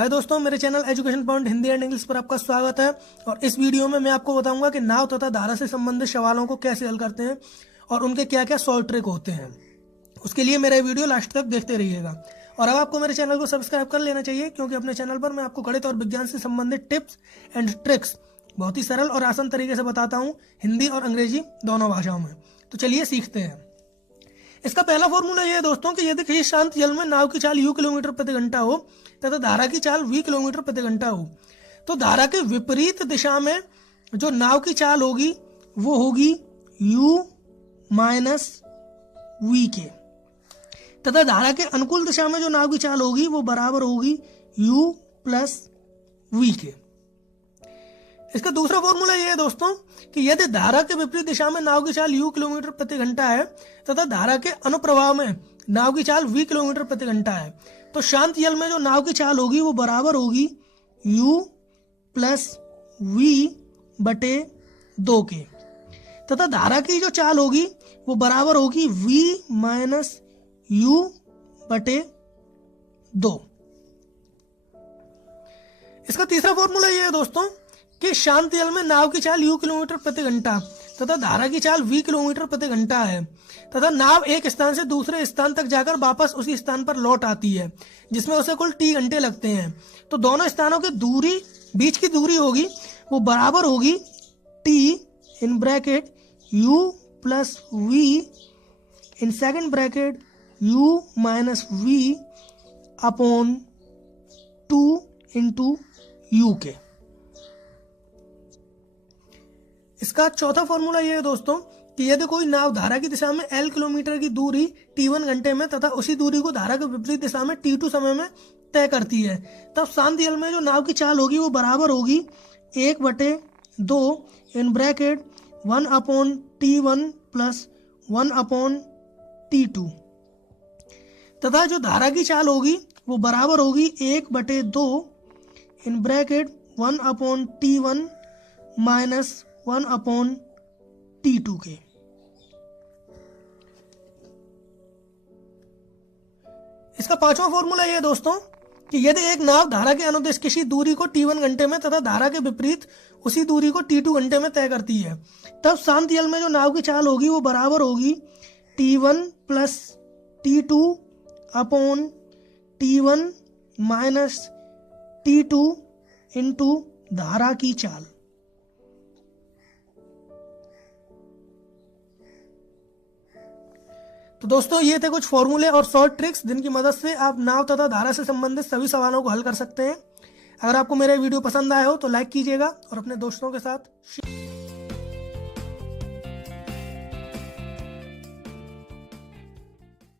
हाय दोस्तों, मेरे channel education point Hindi and English पर आपका स्वागत है। और इस वीडियो में मैं आपको बताऊंगा कि नाव तथा धारा से संबंधित सवालों को कैसे हल करते हैं और उनके क्या क्या शॉर्ट ट्रिक होते हैं। उसके लिए मेरा वीडियो लास्ट तक देखते रहिएगा। और अब आपको मेरे चैनल को सब्सक्राइब कर लेना चाहिए, क्योंकि अपने चैनल पर मैं आपको गणित और विज्ञान से संबंधित टिप्स एंड ट्रिक्स बहुत ही सरल और आसान तरीके से बताता हूँ, हिंदी और अंग्रेजी दोनों भाषाओं में। तो चलिए सीखते हैं। इसका पहला फॉर्मूला ये है दोस्तों कि यदि किसी शांत जल में नाव की चाल u किलोमीटर प्रति घंटा हो तथा धारा की चाल v किलोमीटर प्रति घंटा हो, तो धारा के विपरीत दिशा में जो नाव की चाल होगी वो होगी u माइनस v के, तथा धारा के अनुकूल दिशा में जो नाव की चाल होगी वो बराबर होगी u प्लस v के। इसका दूसरा फॉर्मूला ये है दोस्तों कि यदि धारा के विपरीत दिशा में नाव की चाल u किलोमीटर प्रति घंटा है तथा धारा के अनुप्रवाह में नाव की चाल v किलोमीटर प्रति घंटा है, तो शांत जल में जो नाव की चाल होगी वो बराबर होगी u प्लस v बटे 2 के, तथा धारा की जो चाल होगी वो बराबर होगी v माइनस u बटे 2। इसका तीसरा फॉर्मूला ये है दोस्तों कि शांत जल में नाव की चाल u किलोमीटर प्रति घंटा तथा धारा की चाल v किलोमीटर प्रति घंटा है, तथा नाव एक स्थान से दूसरे स्थान तक जाकर वापस उसी स्थान पर लौट आती है, जिसमें उसे कुल t घंटे लगते हैं। तो दोनों स्थानों की दूरी, बीच की दूरी होगी वो बराबर होगी t in bracket u plus v in second bracket u minus v upon 2 into u के। इसका चौथा फॉर्मूला ये है दोस्तों कि यदि कोई नाव धारा की दिशा में L किलोमीटर की दूरी t1 घंटे में तथा उसी दूरी को धारा के विपरीत दिशा में t2 समय में तय करती है, तब शांत जल में जो नाव की चाल होगी वो बराबर होगी 1/2 in bracket 1 upon t1 plus 1 upon t2, तथा जो धारा की चाल होगी वो बराबर होगी 1/2 in bracket 1 upon t1 minus 1 upon t2 के। इसका पांचवा फॉर्मूला ये है दोस्तों कि यदि एक नाव धारा के अनुदिश किसी दूरी को t1 घंटे में तथा धारा के विपरीत उसी दूरी को t2 घंटे में तय करती है, तब शांत जल में जो नाव की चाल होगी वो बराबर होगी t1 plus t2 upon t1 minus t2 into धारा की चाल। तो दोस्तों ये थे कुछ फॉर्मूले और शॉर्ट ट्रिक्स जिनकी मदद से आप नाव तथा धारा से संबंधित सभी सवालों को हल कर सकते हैं। अगर आपको मेरा वीडियो पसंद आया हो तो लाइक कीजिएगा और अपने दोस्तों के साथ शेयर